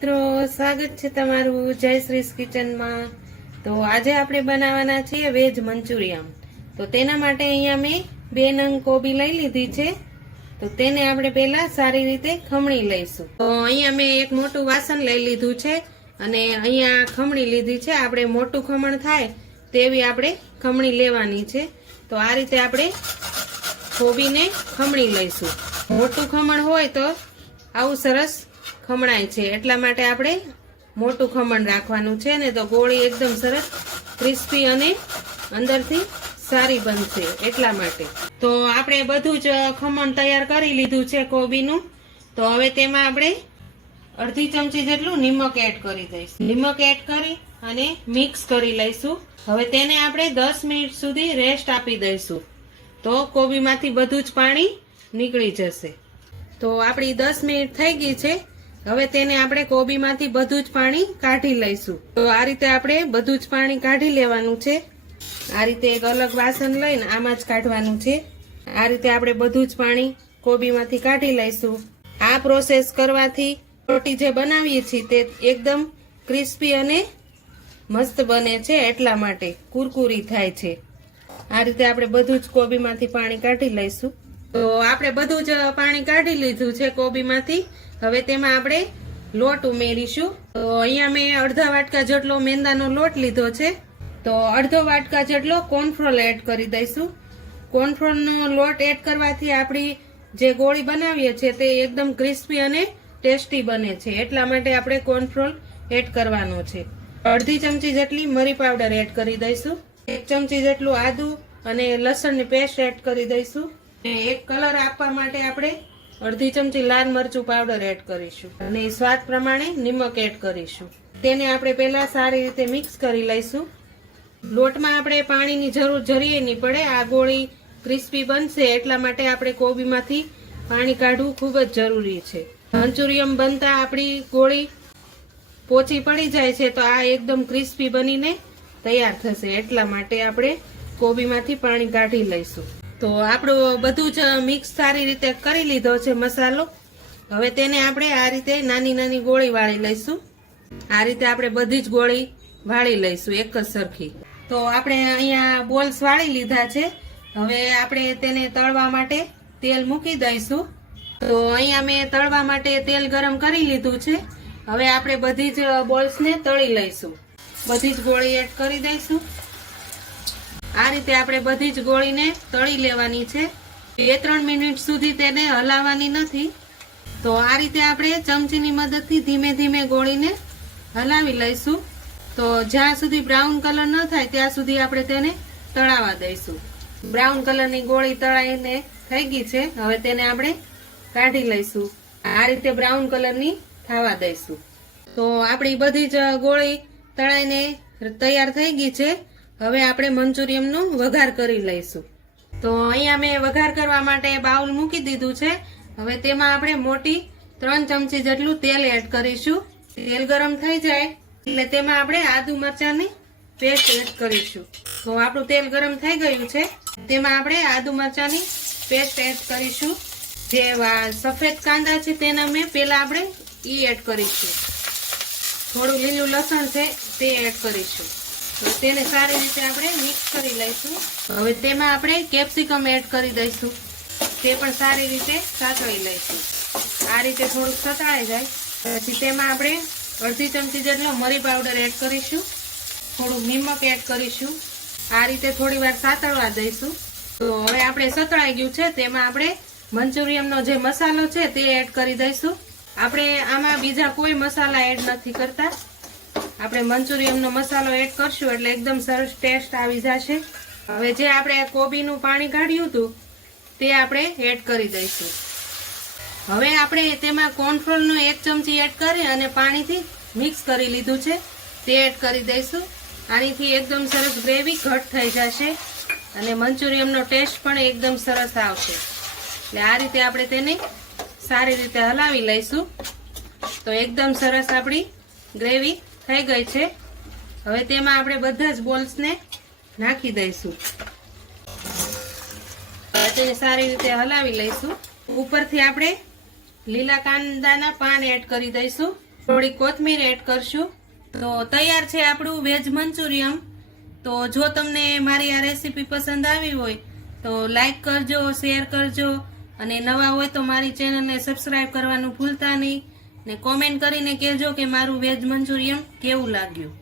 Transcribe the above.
મિત્રો, સ્વાગત છે તમારું જય શ્રી કિચનમાં. તો આજે આપણે બનાવવાના છીએ વેજ મંચુરિયમ તો તેના માટે અહીંયા મેં બે નંગ કોબી લઈ લીધી છે. તો તેને આપણે પહેલા સારી રીતે ખમણી લઈશું. તો અહીંયા મેં એક મોટું વાસણ લઈ લીધું છે અને અહીંયા ખમણી લીધી છે. આપણે મોટું ખમણ થાય તેવી આપણે ખમણી લેવાની છે. તો આ રીતે આપણે કોબીને ખમણી લઈશું. મોટું ખમણ હોય તો આવું સરસ ખમણાય છે. એટલા માટે આપણે મોટું ખમણ રાખવાનું છે ને તો ગોળી એકદમ સરસ ક્રિસ્પી અને અંદરથી સારી બનશે એટલા માટે. તો આપણે બધું જ ખમણ તૈયાર કરી લીધું છે કોબીનું. તો હવે તેમાં આપણે અડધી ચમચી જેટલું નિમક એડ કરી દઈશું. નિમક એડ કરી અને મિક્સ કરી લઈશું. હવે તેને આપણે દસ મિનિટ સુધી રેસ્ટ આપી દઈશું. તો કોબીમાંથી બધું જ પાણી નીકળી જશે. તો આપણી દસ મિનિટ થઈ ગઈ છે. હવે તેને આપણે કોબીમાંથી બધું જ પાણી કાઢી લઈશું. તો આ રીતે આપણે બધું જ પાણી કાઢી લેવાનું છે. આ રીતે એક અલગ વાસણ લઈને આમાં જ કાઢવાનું છે. આ રીતે આપણે બધું જ પાણી કોબીમાંથી કાઢી લઈશું. આ પ્રોસેસ કરવાથી રોટી જે બનાવીએ છીએ તે એકદમ ક્રિસ્પી અને મસ્ત બને છે એટલા માટે. કુરકુરી થાય છે. આ રીતે આપણે બધું જ કોબીમાંથી પાણી કાઢી લઈશું. તો આપણે બધું જ પાણી કાઢી લીધું છે કોબીમાંથી. હવે તેમાં આપણે લોટ ઉમેરીશું. તો અહીંયા મેં અડધા વાટકા જેટલો મેંદાનો લોટ લીધો છે. તો અડધો વાટકા જેટલો કોર્નફ્લોર એડ કરી દઈશું. કોર્નફ્લોરનો લોટ એડ કરવાથી આપણી જે ગોળી બનાવીએ છીએ તે એકદમ ક્રિસ્પી અને ટેસ્ટી બને છે. એટલા માટે આપણે કોર્નફ્લોર એડ કરવાનો છે. અડધી ચમચી જેટલી મરી પાવડર એડ કરી દઈશું. એક ચમચી જેટલું આદુ અને લસણની પેસ્ટ એડ કરી દઈશું. એક કલર આપવા માટે આપણે અડધી ચમચી લાલ મરચું પાવડર એડ કરીશું. અને સ્વાદ પ્રમાણે નિમક એડ કરીશું. તેને આપણે પહેલા સારી રીતે મિક્સ કરી લઈશું. લોટમાં આપણે પાણીની જરૂર જરીએ નહીં પડે. આ ગોળી ક્રિસ્પી બનશે એટલા માટે આપણે કોબીમાંથી પાણી કાઢવું ખૂબ જ જરૂરી છે. મંચુરિયમ બનતા આપણી ગોળી પોચી પડી જાય છે તો આ એકદમ ક્રિસ્પી બનીને તૈયાર થશે. એટલા માટે આપણે કોબીમાંથી પાણી કાઢી લઈશું. તો આપણું બધું જ મિક્સ સારી રીતે કરી લીધો છે મસાલો. હવે તેને આપણે આ રીતે નાની નાની ગોળી વાળી લઈશું. આ રીતે આપણે બધી જ ગોળી વાળી લઈશું એક જ સરખી. તો આપણે અહીંયા બોલ્સ વાળી લીધા છે. હવે આપણે તેને તળવા માટે તેલ મૂકી દઈશું. તો અહીંયા મેં તળવા માટે તેલ ગરમ કરી લીધું છે. હવે આપણે બધી જ બોલ્સને તળી લઈશું. બધી જ ગોળી એડ કરી દઈશું. આ રીતે આપણે બધી જ ગોળીને તળી લેવાની છે. બે ત્રણ મિનિટ સુધી તેને હલાવવાની નથી. તો આ રીતે આપણે ચમચીની મદદથી ધીમે ધીમે ગોળીને હલાવી લઈશું. તો જ્યાં સુધી બ્રાઉન કલર ન થાય ત્યાં સુધી આપણે તેને તળાવા દઈશું. બ્રાઉન કલરની ગોળી તળાઈને થઈ ગઈ છે. હવે તેને આપણે કાઢી લઈશું. આ રીતે બ્રાઉન કલરની થવા દઈશું. તો આપણી બધી જ ગોળી તળાઈને તૈયાર થઈ ગઈ છે. હવે આપણે મંચુરિયમનો વઘાર કરી લઈશું. તો અહીંયા મેં વઘાર કરવા માટે બાઉલ મૂકી દીધું છે. હવે તેમાં આપણે મોટી ત્રણ ચમચી જેટલું તેલ એડ કરીશું. તેલ ગરમ થઈ જાય એટલે તેમાં આપણે આદુ મરચાંની પેસ્ટ એડ કરીશું. તો આપણું તેલ ગરમ થઈ ગયું છે. તેમાં આપણે આદુ મરચાંની પેસ્ટ એડ કરીશું. જે સફેદ કાંદા છે તેના મેં પહેલાં આપણે ઈ એડ કરીશું. થોડું લીલું લસણ છે તે એડ કરીશું. તેને સારી રીતે આપણે મિક્સ કરી લઈશું. હવે તેમાં આપણે કેપ્સિકમ એડ કરી દઈશું. તે પણ સારી રીતે સાતળી લઈશું. આ રીતે થોડુંક સતળાઈ જાય. પછી તેમાં આપણે અડધી ચમચી જેટલો મરી પાવડર એડ કરીશું. થોડુંક નિમક એડ કરીશું. આ રીતે થોડી વાર સાતળવા દઈશું. તો હવે આપણે સતળાઈ ગયું છે, તેમાં આપણે મંચુરિયમનો જે મસાલો છે તે એડ કરી દઈશું. આપણે આમાં બીજા કોઈ મસાલા એડ નથી કરતા. આપણે મંચુરિયમનો મસાલો એડ કરશું એટલે એકદમ સરસ ટેસ્ટ આવી જશે. હવે જે આપણે કોબીનું પાણી કાઢ્યું હતું, તે આપણે એડ કરી દઈશું. હવે આપણે તેમાં કોર્નફ્લોરનો એક ચમચી એડ કરી અને પાણીથી મિક્સ કરી લીધું છે. તે એડ કરી દઈશું. આનીથી એકદમ સરસ ગ્રેવી ઘટ થઈ જશે અને મંચુરિયમનો ટેસ્ટ પણ એકદમ સરસ આવશે. એટલે આ રીતે આપણે તેને સારી રીતે હલાવી લઈશું. તો એકદમ સરસ આપણી ગ્રેવી થઈ ગઈ છે. હવે તેમાં આપણે બધા જ બોલ્સને નાખી દઈશું. તેને સારી રીતે હલાવી લઈશું. ઉપરથી આપણે લીલા કાંદાના પાન એડ કરી દઈશું. થોડી કોથમીર એડ કરશું. તો તૈયાર છે આપણું વેજ મંચુરિયમ. તો જો તમને મારી આ રેસીપી પસંદ આવી હોય, તો લાઈક કરજો, શેર કરજો. અને નવા હોય તો મારી ચેનલને સબસ્ક્રાઈબ કરવાનું ભૂલતા નહીં. ને કોમેન્ટ કરીને કહેજો કે મારું વેજ મંચુરિયન કેવું લાગ્યું?